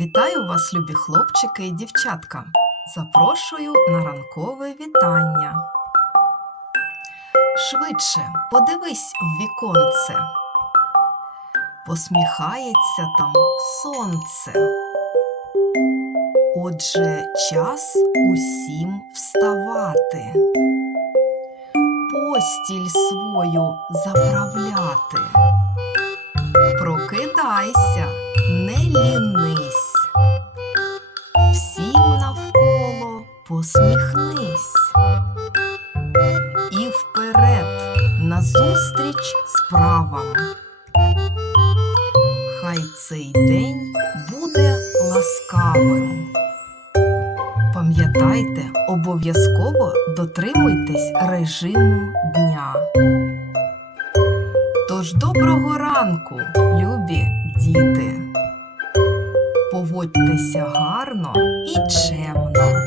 Вітаю вас, любі хлопчики і дівчатка. Запрошую на ранкове вітання. Швидше подивись в віконце. Посміхається там сонце. Отже, час усім вставати, постіль свою заправляти. Прокидайся, не лінись, посміхнись. І вперед назустріч справам. Хай цей день буде ласкавим. Пам'ятайте, обов'язково дотримуйтесь режиму дня. Тож доброго ранку, любі діти. Поводьтеся гарно і чемно.